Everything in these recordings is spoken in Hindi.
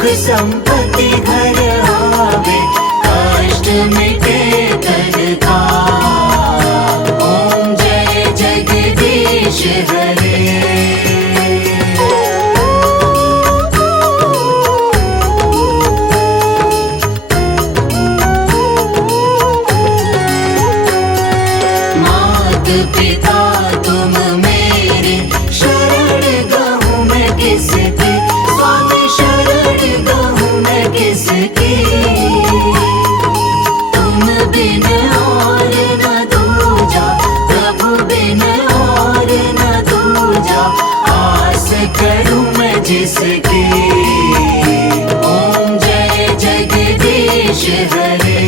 सुख संपत्ति घर आवे, कष्ट मिटे तन का। ओम जय जगदीश हरे। पिता तुम मेरे, शरण गहूँ मैं किसकी, स्वामी शरण गहूँ मैं किसकी। तुम बिन और न दूजा, प्रभु बिन और न दूजा, आस करूँ मैं जिसकी। ओम जय जगदीश हरे।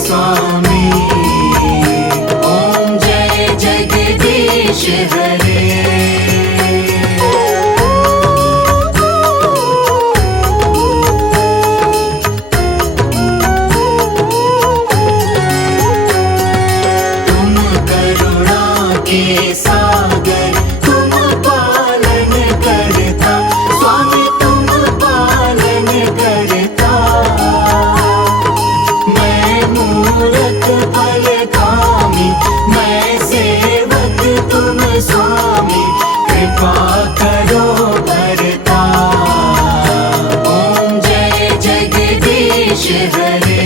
स्वामी ओम जय जगदीश हरे। तुम करुणा के सागर, तुम पालन करता, स्वामी तुम पालन करता। मूरत फल कामी, मैं सेवक तुम स्वामी, कृपा करो भरता। ओम जय जगदीश हरे।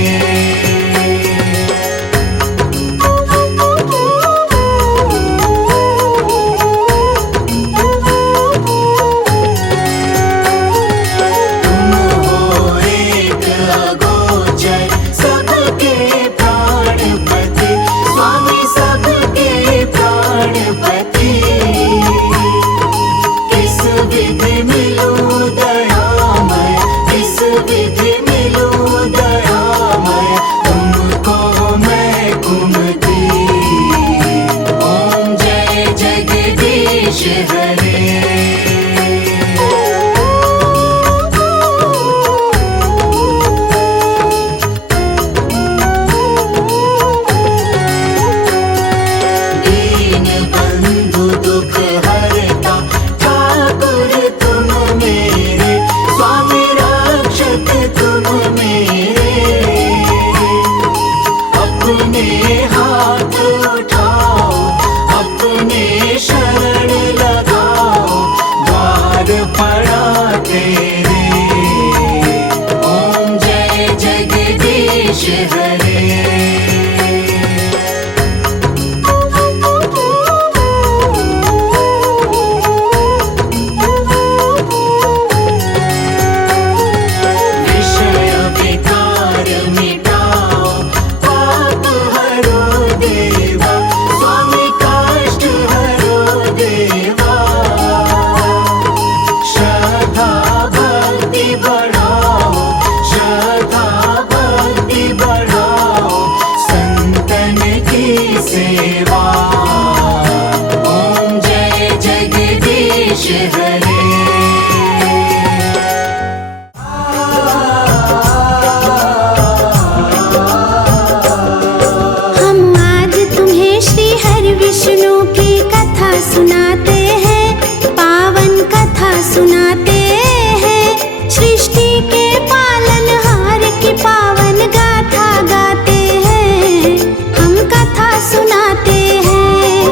सुनाते हैं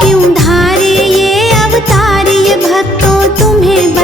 क्यों धारे ये अवतार, ये भक्तों तुम्हें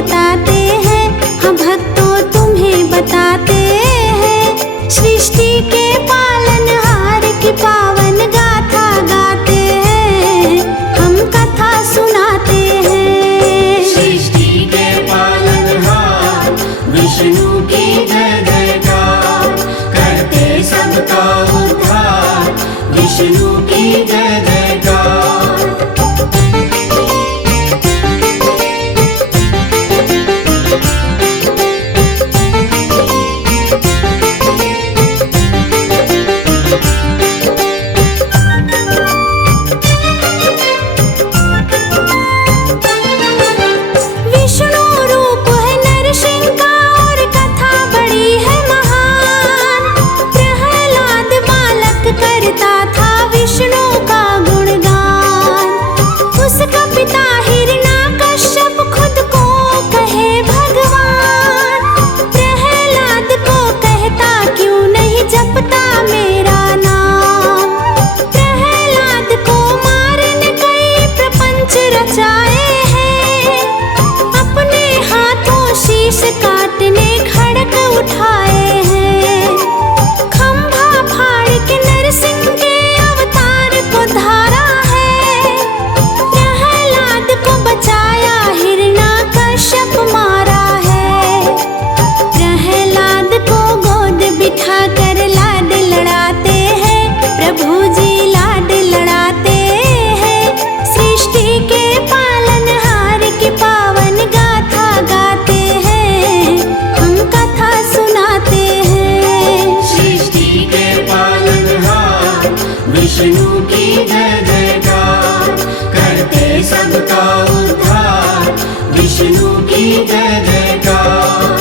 की जय जयकार।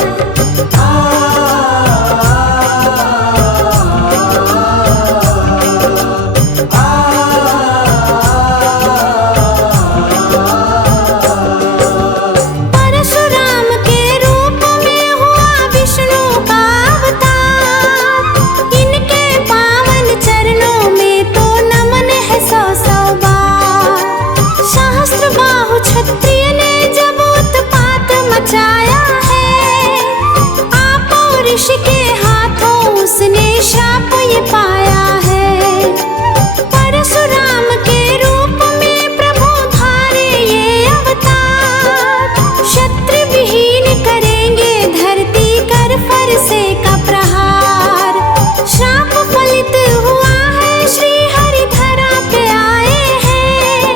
परशुराम के रूप में हुआ विष्णु का अवतार, इनके पावन चरणों में तो नमन है सौ सौ बार। सहस्त्र बाहु क्षत्रिय ने जब उत्पात मचाया है, आपो ऋषि के हाथों उसने शाप ये पाया है। परशुराम के रूप में प्रभु धारे ये अवतार, क्षत्रिय विहीन करेंगे धरती कर फरसे का प्रहार। श्राप फलित हुआ है श्री हरि धरा पे आए हैं,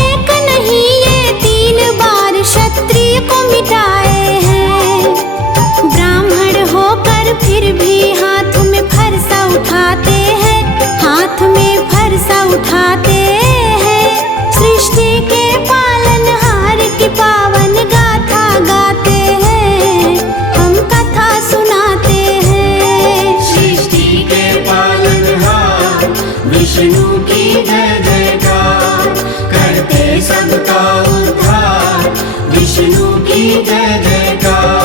एक नहीं ये 3 बार क्षत्रिय को मिटाए हैं। ब्राह्मण होकर फिर भी हाथ में फरसा उठाते हैं, हाथ में फरसा उठाते हैं। सृष्टि के पालनहार की पावन गाथा गाते हैं, हम कथा सुनाते हैं। सृष्टि के पालनहार विष्णु की जय जयकार, करते सबका उद्धार विष्णु की जय जयकार।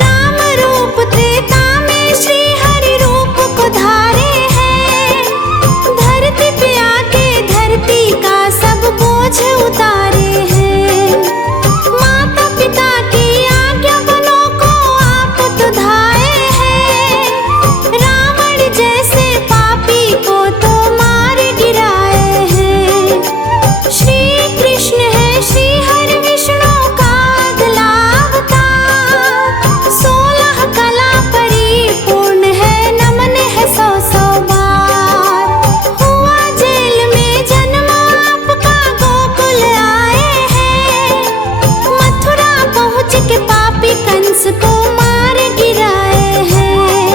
राम रूप त्रेता में श्री हरि रूप को धारे हैं, धरती पे आके धरती का सब बोझ उतारे हैं। माता पिता की आज्ञा बनों को आप तो धाए हैं, रावण जैसे पापी को तो मार गिराए हैं। श्री कृष्ण है श्री हरि विष्णु का अगला अवतार, 16 कला परिपूर्ण है नमन है सौ सौ बार। हुआ जेल में जन्म आपका गोकुल आए हैं, मथुरा पहुँच के पापी कंस को मार गिराए हैं।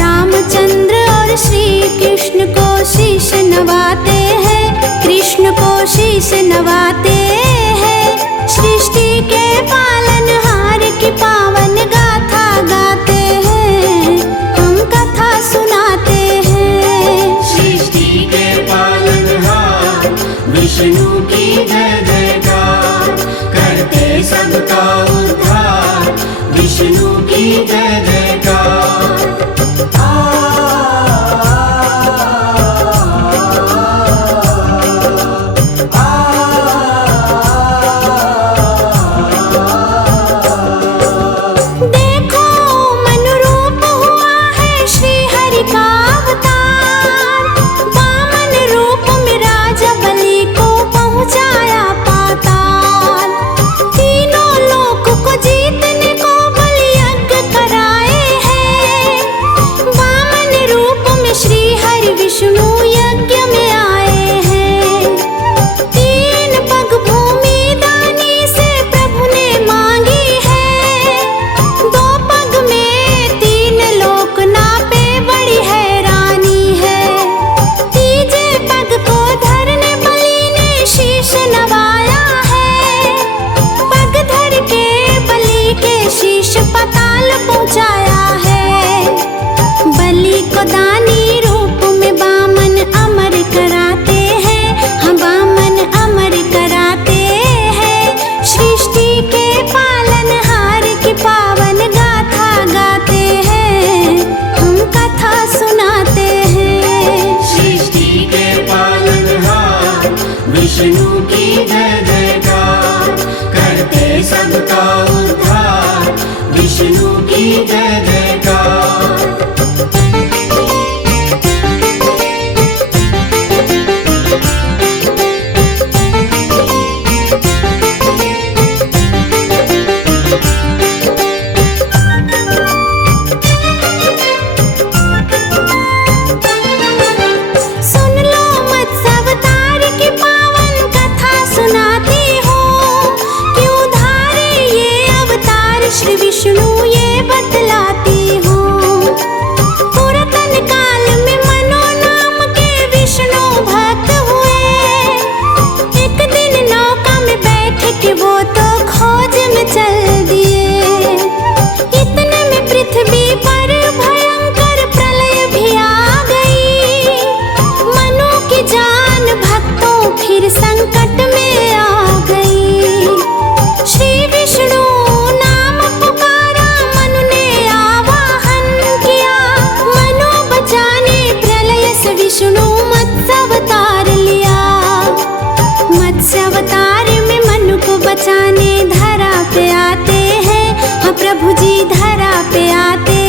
रामचंद्र और श्री कृष्ण को शीश नवाते हैं, कृष्ण को शीश नवाते हैं। सृष्टि के पालनहार की पावन गाथा गाते हैं, हम कथा सुनाते हैं। सृष्टि के पालनहार विष्णु की जय जयकार, करते सबका उद्धार विष्णु की जय जयकार। देखो मनुरूप हुआ है श्री हरि का अवतार, वामन रूप में राजा बलि को पहुँचाया पाताल। तीनों लोक को जीतने को बलि यज्ञ कराए हैं, वामन रूप में श्री हरि विष्णु यज्ञ में आए हैं। 3 पग भूमि दानी से प्रभु ने मांगी है, 2 पग में 3 लोक नापे बड़ी हैरानी है। तीजे पग को धरने बलि ने शीश नवाया है, पग धर के बलि के शीश पाताल पहुँचाया है। बलि को दानी रूप में वामन अमर कराते हैं, हम वामन अमर कराते हैं। सृष्टि के पालनहार की पावन गाथा गाते हैं, हम कथा सुनाते हैं। सृष्टि के पालनहार विष्णु की जय जयकार, करते सबका उद्धार विष्णु की जय जयकार। सुन लो मत्स्य अवतार की पावन कथा संकट में आ गई। श्री विष्णु नाम पुकारा, मनु ने आवाहन किया। मनु बचाने प्रलय से विष्णु मत्स्य अवतार लिया। मत्स्य अवतार में मनु को बचाने धरा पे आते हैं। हाँ प्रभु जी धरा पे आते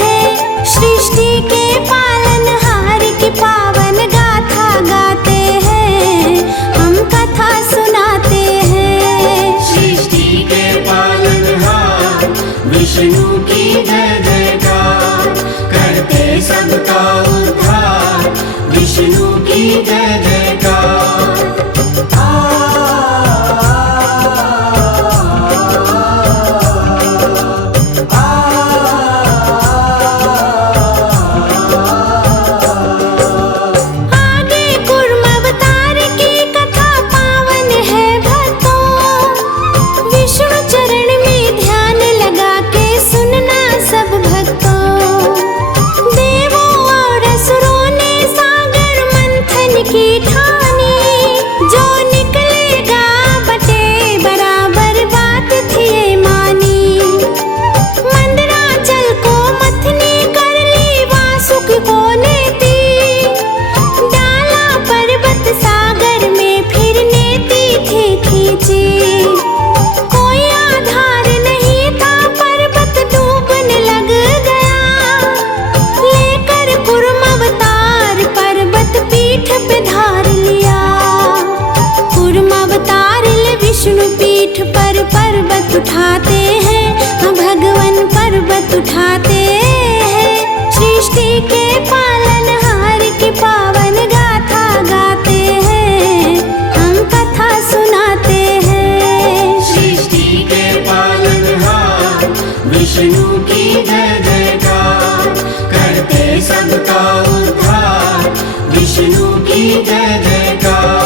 हैं। सृष्टि के पालनहार की पावन गाथा गाते हैं। हम कथा सुनाते हैं। सृष्टि के पालनहार विष्णु की जय जयकार, करते सबका उद्धार विष्णु की जय जयकार। आगे कूर्म अवतार की कथा पावन है भक्तों। विष्णु चरण में ध्यान लगा के सुनना सब भक्तों। देवों और असुरों ने सागर मंथन की ठानी। जो निकलेगा बटे बराबर बात थी ये मानी। मंदराचल को मथनी कर ली, वासुक को नेती। डाला पर्वत सागर में फिर नेती थी खींची। कोई आधार नहीं था, पर्वत डूबने लग गया। लेकर कूर्म अवतार पर्वत पीठ पे धार लिया। कूर्म अवतार ले विष्णु पीठ पर पर्वत उठाते हैं। हाँ भगवान पर्वत उठाते हैं। सृष्टि के पालनहार की पावन गाथा गाते हैं। हम कथा सुनाते हैं। सृष्टि के पालनहार विष्णु की जय जयकार, करते सबका उद्धार विष्णु की जय जयकार।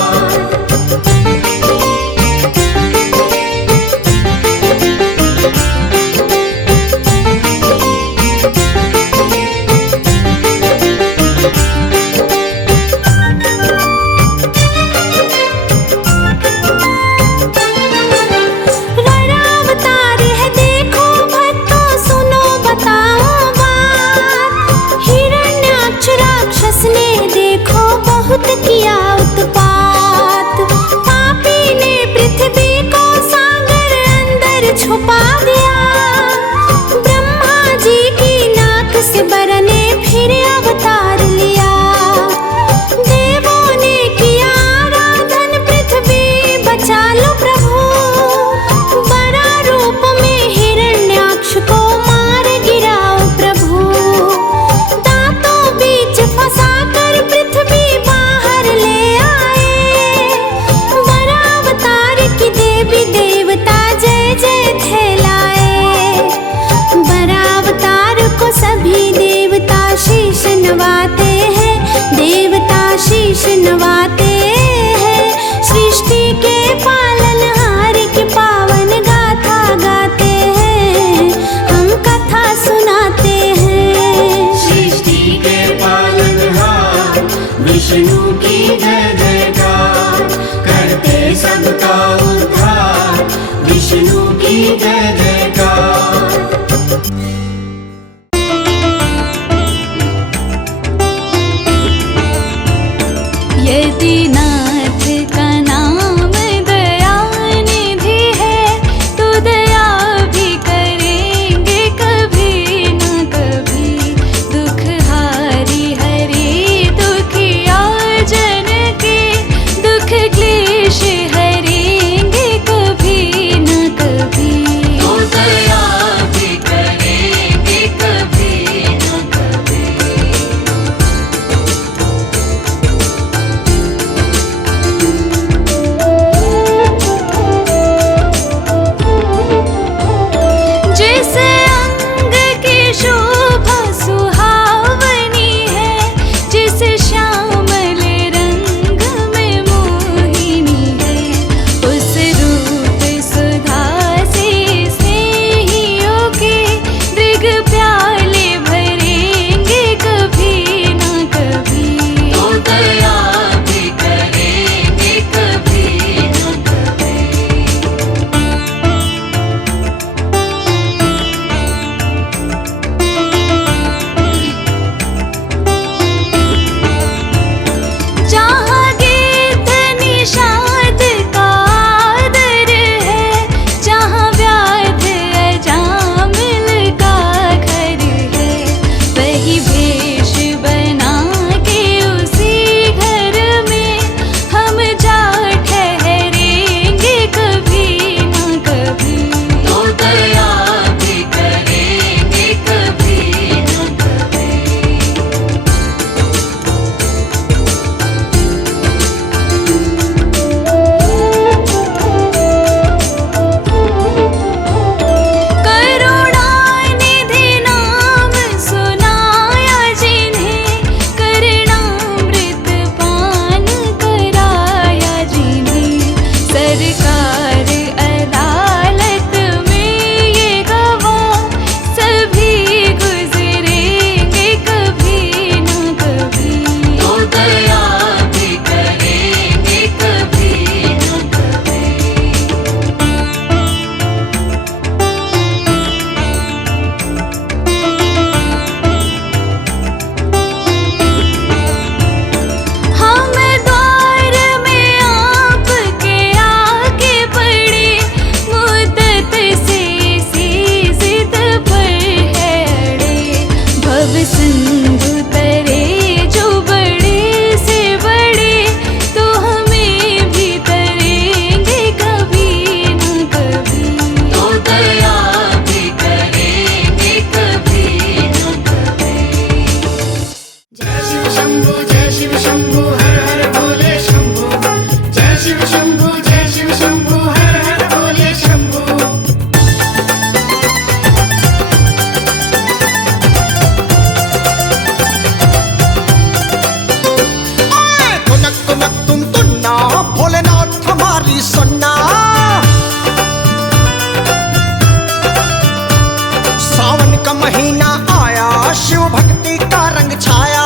हमारी सुनना। सावन का महीना आया, शिव भक्ति का रंग छाया।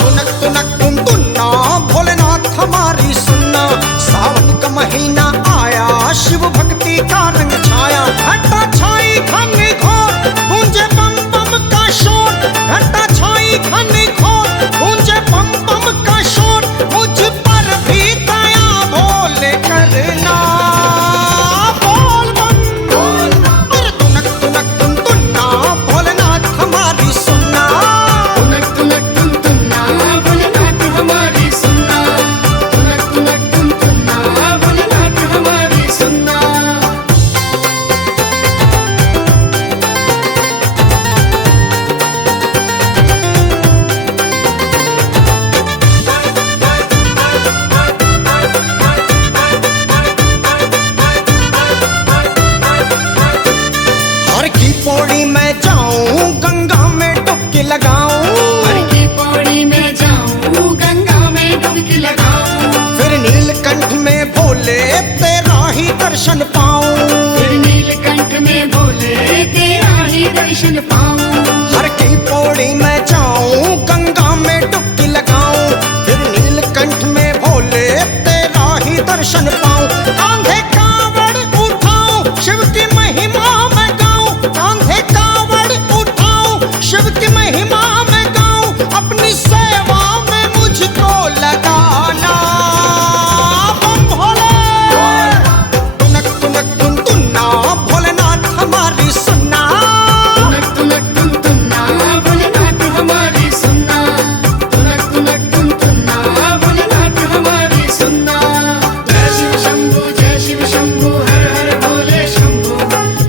तुनक तुनक तुम तुन्ना, भोलेनाथ हमारी सुनना। सावन का महीना आया, शिव भक्ति का रंग छाया। घटा छाई घने घोर, गूंजे बम बम का शोर। घटा छाई घने घोर, गूंजे बम बम का शोर। मुझ पर भी दया भोले करना, बोल बम। अरे तुनक तुनक तुम तुन्ना, भोलेनाथ हमारी सुनना। तुनक तुनक तुम तुन्ना, भोलेनाथ हमारी सुनना। तुनक तुनक तुम तुन्ना, भोलेनाथ हमारी सुनना। हर की पौड़ी में जाऊं, गंगा में डुबकी लगाऊं। हर की पौड़ी में जाऊं, गंगा में डुबकी लगाऊं। फिर नीलकंठ में भोले तेरा ही दर्शन पाऊं। फिर नीलकंठ में भोले तेरा ही दर्शन पाऊं। हर की पौड़ी में जाऊं, गंगा में डुबकी लगाऊं। फिर नीलकंठ में भोले तेरा ही दर्शन पाऊं। कांधे कावड़ उठाऊं, शिव की महिमा में गाऊं। कांधे कावड़ उठाऊं, शिव की महिमा में गाऊं। अपनी सेवा में मुझको लगाना, बम भोले। तुनक तुनक तुम तुन्ना, भोलेनाथ हमारी सुनना। तुनक तुनक तुम तुन्ना, भोलेनाथ हमारी सुनना। तुनक तुनक तुम तुन्ना, भोलेनाथ हमारी सुनना। जय शिव शंभू, जय शिव शंभू, हर हर भोले शंभू।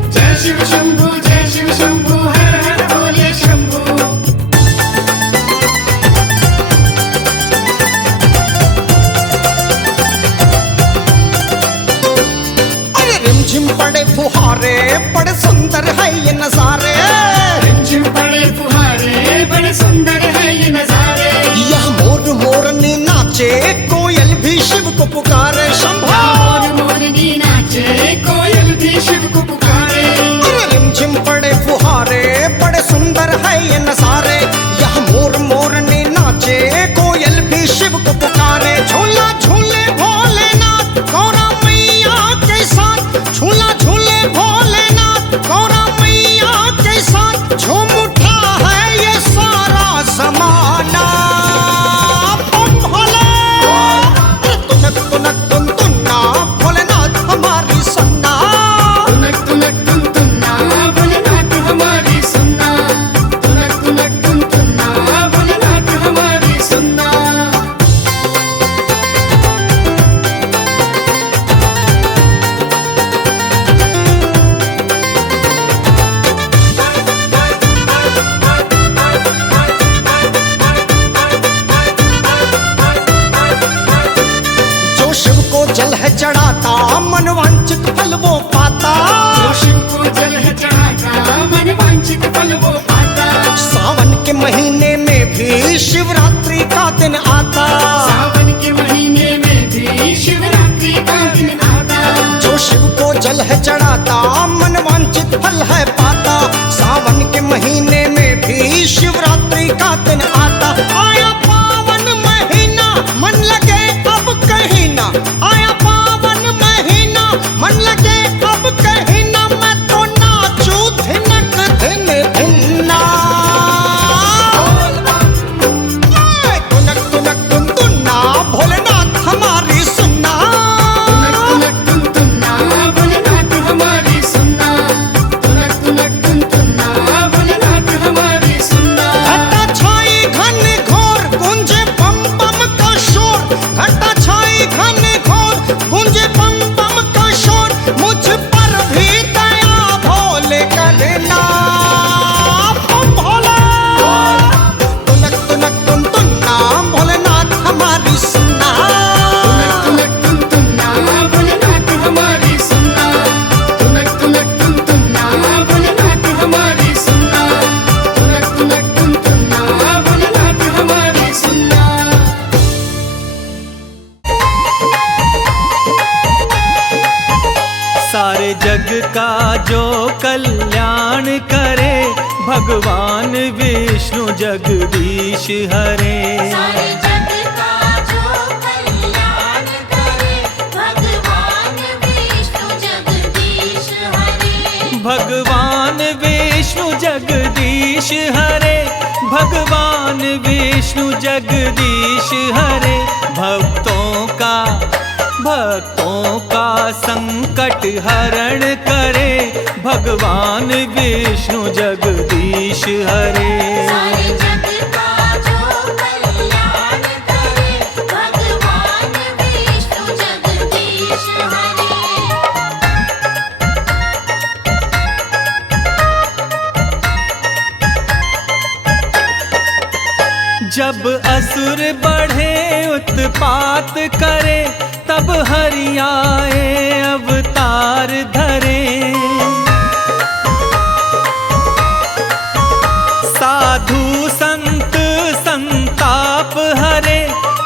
जय शिव शंभू, जय शिव शंभू, हर हर भोले शंभू। अरे रिमझिम पड़े फुहारे, बड़े सुंदर है ये नजारे। रिमझिम पड़े फुहारे, बड़े सुंदर है ये नजारे। यह मोर मोरनी नाचे, कोयल भी शिव को पुकारे। शंभो मोर मोरनी नाचे, कोयल भी शिव को पुकारे। अरे रिमझिम पड़े फुहारे, बड़े सुंदर है ये नजारे। यह मोर मोरनी नाचे, कोयल भी शिव को पुकारे। झूला झूले भोलेनाथ गौरा मैया के साथ। झूला झूले भोलेनाथ गौरा मैया के साथ। झूम उठा है ये सारा जमाना, बम भोले। अरे तुनक तुनक तुम तुन्ना, भोलेनाथ हमारी सुनना। तुनक तुनक तुम तुन्ना, भोलेनाथ हमारी सुनना। तुनक तुनक तुम तुन्ना, भोलेनाथ हमारी सुनना। जो शिव को जल है चढ़ाता, मन वांछित फल वो पाता। जो शिव को जल है चढ़ाता, मन वांछित फल वो पाता। सावन के महीने में भी शिवरात्रि का दिन आता। सावन के महीने में भी शिवरात्रि का दिन आता। जो शिव को जल है चढ़ाता, मन वांछित फल है पाता। सावन के महीने में भी शिवरात्रि का दिन आता। आया पावन महीना, मन लगे अब कहीं ना। आया पावन महीना, मन लगे अब कहीं ना। मैं तो नाचू धिनक धिन धिन्ना। तुनक तुनक तुम तुन्ना, भोलेनाथ हमारी सुनना। तुनक तुनक तुम तुन्ना, भोलेनाथ हमारी सुनना। जग का जो कल्याण करे, भगवान विष्णु जगदीश हरे। सारे जग का जो कल्याण करे, भगवान विष्णु जगदीश हरे। भगवान विष्णु जगदीश हरे, भगवान विष्णु जगदीश हरे। भक्तों का संकट हरण करे, भगवान विष्णु जगदीश हरे। सारे जग का जो कल्याण करे, भगवान विष्णु जगदीश हरे। जब असुर बढ़े उत्पात करे, तब हरि आए अवतार धरे। साधु संत संताप हरे,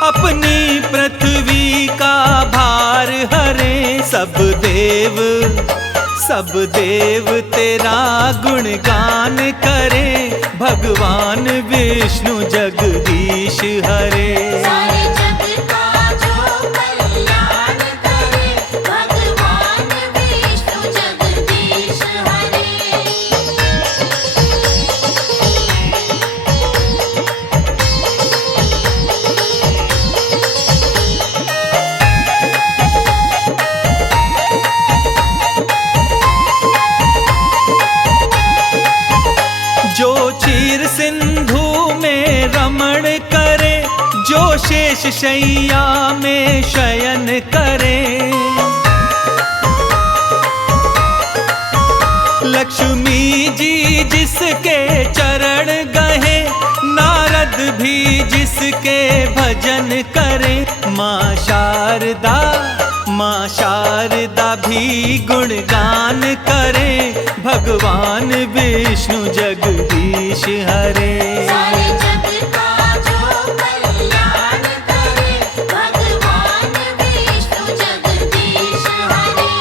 अपनी पृथ्वी का भार हरे। सब देव तेरा गुणगान करे, भगवान विष्णु जगदीश हरे। सारे जग का जो कल्याण करे, भगवान विष्णु जगदीश हरे। जो क्षीर सिंधु में रमण करे, जो शेष शैया में शयन करे। लक्ष्मी जी जिसके चरण गहे, नारद भी जिसके भजन करे। माँ शारदा भी गुणगान करे, भगवान विष्णु जगदीश हरे। सारे जग का जो कल्याण करे, भगवान विष्णु जगदीश हरे।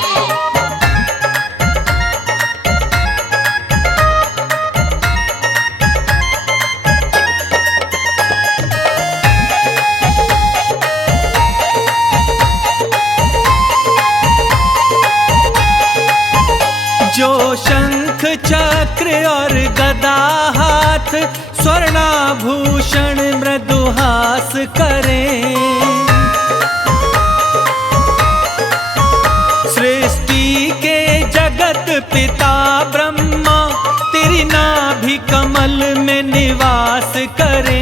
जो शंख चक्र और गदा हाथ, स्वर्णाभूषण मृदुहास करे। सृष्टि के जगत पिता ब्रह्मा, तेरी नाभि कमल में निवास करे।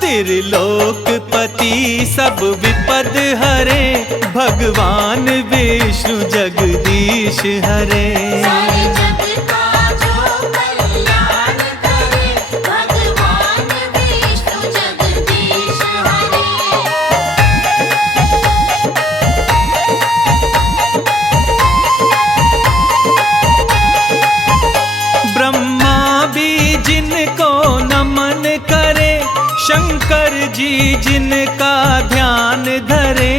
त्रिलोकपति सब विपद हरे, भगवान विष्णु जगदीश हरे। सारे जग का जो कल्याण करे, भगवान विष्णु जगदीश हरे। ब्रह्मा भी जिनको नमन करे, शंकर जी जिनका ध्यान धरे।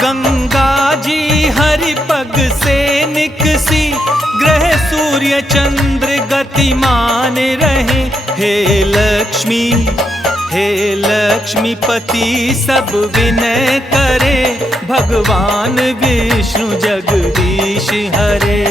गंगा जी हरि पग से निकसी, ग्रह सूर्य चंद्र गतिमान रहे। हे लक्ष्मीपति सब विनय करे, भगवान विष्णु जगदीश हरे।